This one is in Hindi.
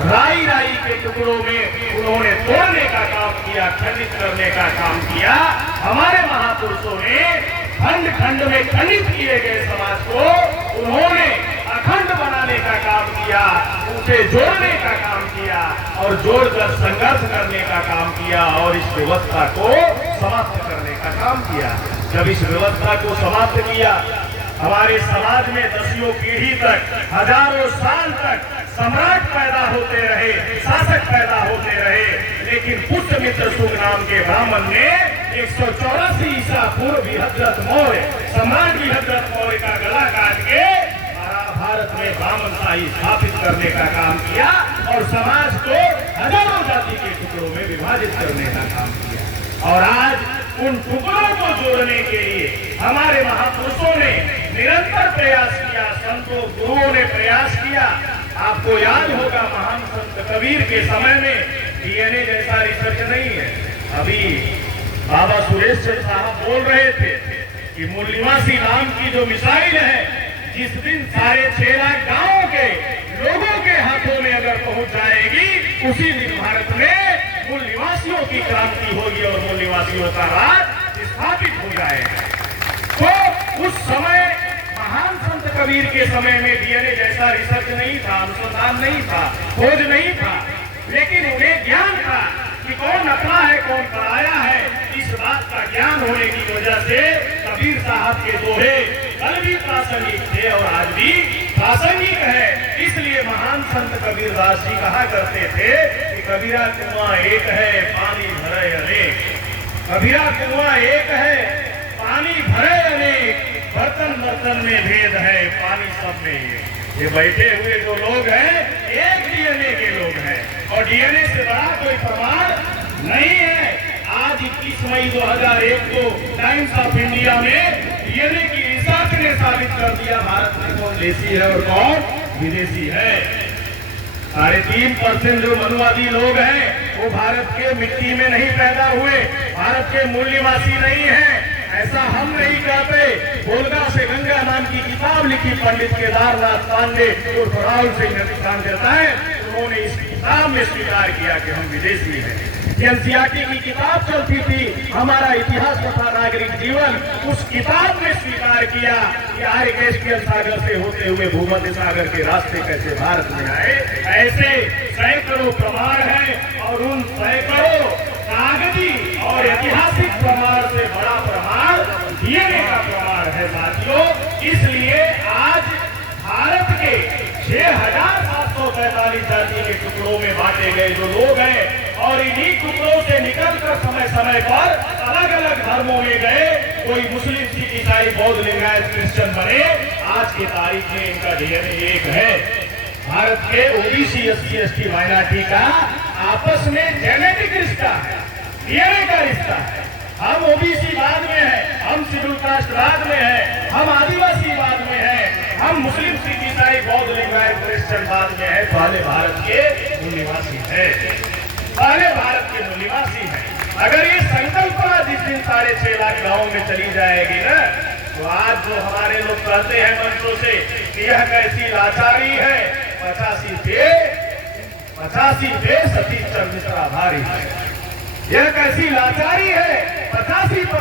राई राई के टुकड़ों में उन्होंने तोड़ने का काम किया, खंडित करने का काम किया। हमारे महापुरुषों ने खंड खंड में खंडित किए गए समाज को उन्होंने अखंड बनाने का काम किया, उसे जोड़ने का काम किया और जोड़कर संघर्ष करने का काम किया और इस व्यवस्था को समाप्त करने का काम किया। जब इस व्यवस्था को समाप्त किया, हमारे समाज में दसियों पीढ़ी तक, हजारों साल तक सम्राट पैदा होते रहे, शासक पैदा होते रहे, लेकिन पुष्यमित्र शुंग नाम के ब्राह्मण ने 184 ईसा पूर्व बृहद्रथ मौर्य, सम्राट बृहद्रथ मौर्य का गला काट के भारत में ब्राह्मणशाही स्थापित करने का काम किया और समाज को हजारों जाति के टुकड़ों में विभाजित करने का काम किया। और आज उन टुकड़ों को जोड़ने के लिए हमारे महापुरुषों ने निरंतर प्रयास किया, संतों गुरुओं ने प्रयास किया। आपको याद होगा महान संत कबीर के समय में डीएनए जैसा रिसर्च नहीं है। अभी बाबा सुरेश साहब बोल रहे थे कि मूल निवासी नाम की जो मिसाइल है, जिस दिन 6.5 लाख गांवों के लोगों के हाथों में अगर पहुंच जाएगी, उसी दिन भारत में मूल निवासियों की क्रांति होगी और मूल निवासियों का राज स्थापित हो जाएगा। तो उस समय महान संत कबीर के समय में डीएनए जैसा रिसर्च नहीं था, अनुसंधान नहीं था, खोज नहीं था, लेकिन उन्हें ज्ञान था कि कौन अपना है कौन पराया है। इस बात का ज्ञान होने की वजह से कबीर साहब के दोहे कल भी प्रासंगिक थे और आज भी प्रासंगिक है। इसलिए महान संत कबीर दास जी कहा करते थे कि कबीरा कुआं एक है, पानी भरे अनेक। कबीरा कुआं एक है, पानी भरे अनेक, बर्तन बर्तन में भेद है, पानी सब में एक। ये बैठे हुए जो लोग हैं, एक डीएनए के लोग हैं और डीएनए से बड़ा कोई प्रमाण नहीं है। आज 21 मई 2001 को टाइम्स ऑफ इंडिया में डीएनए की रिसर्च ने साबित कर दिया भारत में कौन देसी है और कौन विदेशी है। 3.5% जो मनुवादी लोग हैं वो भारत के मिट्टी में नहीं पैदा हुए, भारत के मूल निवासी नहीं है। ऐसा हम नहीं कहते। होलगा से गंगा नाम की किताब लिखी पंडित केदारनाथ पांडे और राहुल सिंह नंदीकान करता है, उन्होंने इस किताब में स्वीकार किया कि हम विदेशी हैं। एनसीईआरटी की किताब चलती थी हमारा इतिहास तथा नागरिक जीवन, उस किताब में स्वीकार किया कि आर्य कैस्पियन सागर से होते हुए भूमध्य सागर के रास्ते कैसे भारत में आए। ऐसे सैकड़ों प्रमाण हैं और उन सैकड़ों कागजी और ऐतिहासिक प्रमाण से बड़ा प्रमाण डीएनए का प्रमाण है साथियों। इसलिए आज भारत के 6,745 जाति के टुकड़ों में बांटे गए जो लोग हैं और इन्हीं टुकड़ों से निकलकर समय समय पर अलग अलग धर्मों में गए, कोई मुस्लिम, सिख, ईसाई, बौद्ध, लिंगायत, क्रिश्चियन बने, आज की तारीख में इनका डीएनए एक है। भारत के ओबीसी, एससी, एसटी, माइनॉरिटी का आपस में जेनेटिक रिश्ता है, डीएनए का रिश्ता है। हम ओबीसी बाद में है, हम शेड्यूल कास्ट बाद में है, हम आदिवासी बाद में है, हम मुस्लिम, सिख, ईसाई, बौद्ध, लिंगायत, क्रिश्चियन बाद में है। पहले भारत के मूल निवासी है, पहले भारत के मूल निवासी है। अगर ये संकल्पना जिस दिन 6.5 लाख गाँव में चली जाएगी ना, तो आज जो हमारे लोग कहते हैं मंचों से कि यह कैसी लाचारी है, 85 पे सतीश चंद्र मिश्रा भारी है। यह कैसी लाचारी है, 85